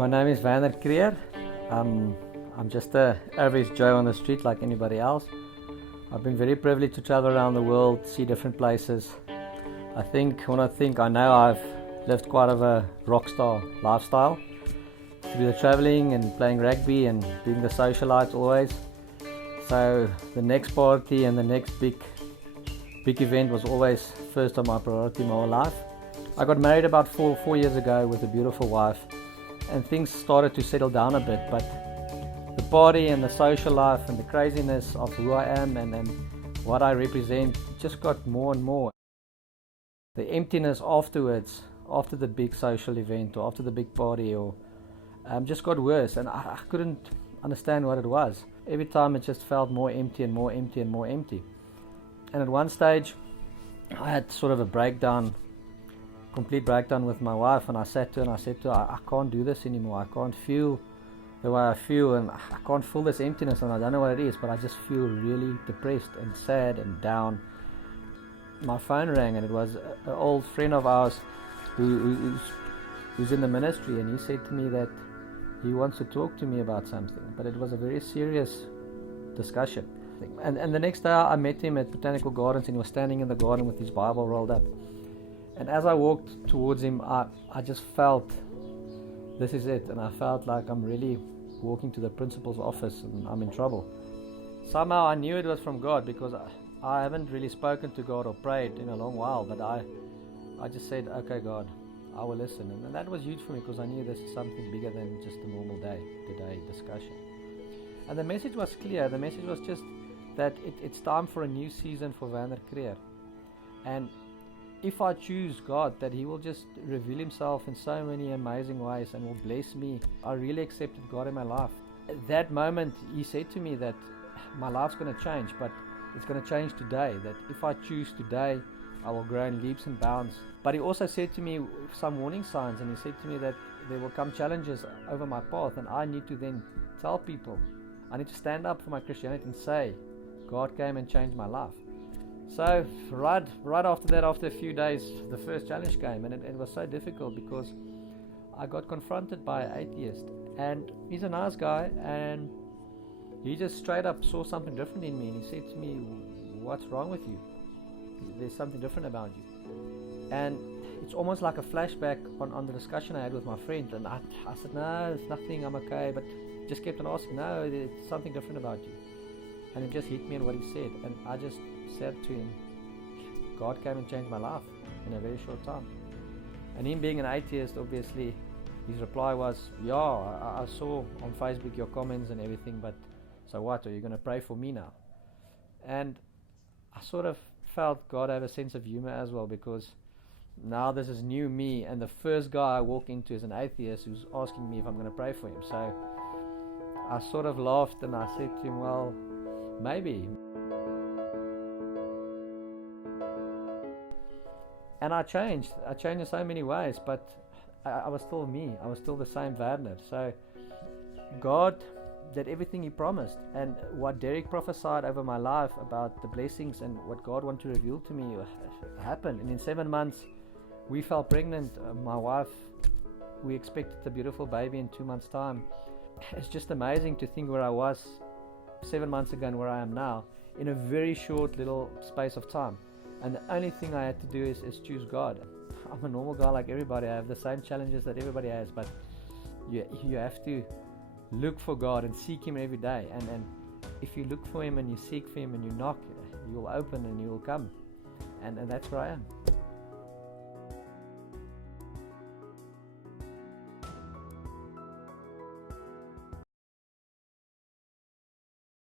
My name is Werner Kruger. I'm just an average Joe on the street like anybody else. I've been very privileged to travel around the world, see different places. I know I've lived quite of a rock star lifestyle through the traveling and playing rugby and being the socialite always. So the next party and the next big event was always first on my priority my whole life. I got married about four years ago with a beautiful wife, and things started to settle down a bit, but the party and the social life and the craziness of who I am and what I represent just got more and more. The emptiness afterwards, after the big social event or after the big party, or just got worse, and I couldn't understand what it was. Every time it just felt more empty and more empty and more empty. And at one stage I had sort of a complete breakdown with my wife, and I sat to her and I said to her, I can't do this anymore. I can't feel the way I feel, and I can't feel this emptiness, and I don't know what it is, but I just feel really depressed and sad and down. My phone rang, and it was an old friend of ours who's in the ministry, and he said to me that he wants to talk to me about something, but it was a very serious discussion. And the next day I met him at Botanical Gardens, and he was standing in the garden with his Bible rolled up. And as I walked towards him, I just felt, this is it. And I felt like I'm really walking to the principal's office and I'm in trouble. Somehow I knew it was from God, because I haven't really spoken to God or prayed in a long while. But I just said, okay, God, I will listen. And that was huge for me, because I knew this is something bigger than just a normal day-to-day discussion. And the message was clear. The message was just that it's time for a new season for Werner Kruger. And if I choose God, that He will just reveal Himself in so many amazing ways and will bless me. I really accepted God in my life. At that moment, He said to me that my life's going to change, but it's going to change today. That if I choose today, I will grow in leaps and bounds. But He also said to me some warning signs, and He said to me that there will come challenges over my path, and I need to then tell people. I need to stand up for my Christianity and say, God came and changed my life. So right after that, after a few days, the first challenge came, and it was so difficult because I got confronted by an atheist, and he's a nice guy, and he just straight up saw something different in me, and he said to me, what's wrong with you? There's something different about you. And it's almost like a flashback on the discussion I had with my friend, and I said, no, it's nothing, I'm okay, but just kept on asking, no, there's something different about you. And it just hit me in what he said, and I just said to him, God came and changed my life in a very short time. And him being an atheist, obviously, his reply was, yeah, I saw on Facebook your comments and everything, but so what, are you going to pray for me now? And I sort of felt God had a sense of humor as well, because now this is new me, and the first guy I walk into is an atheist who's asking me if I'm going to pray for him. So I sort of laughed, and I said to him, well, maybe. And I changed in so many ways, but I was still me. I was still the same Werner. So God did everything He promised, and what Derek prophesied over my life about the blessings and what God wanted to reveal to me happened. And in 7 months we fell pregnant. My wife, we expected a beautiful baby in 2 months' time. It's just amazing to think where I was 7 months ago and where I am now in a very short little space of time. And the only thing I had to do is choose God. I'm a normal guy like everybody. I have the same challenges that everybody has, but you have to look for God and seek Him every day. And if you look for Him and you seek for Him and you knock, He will open and He will come. And that's where I am.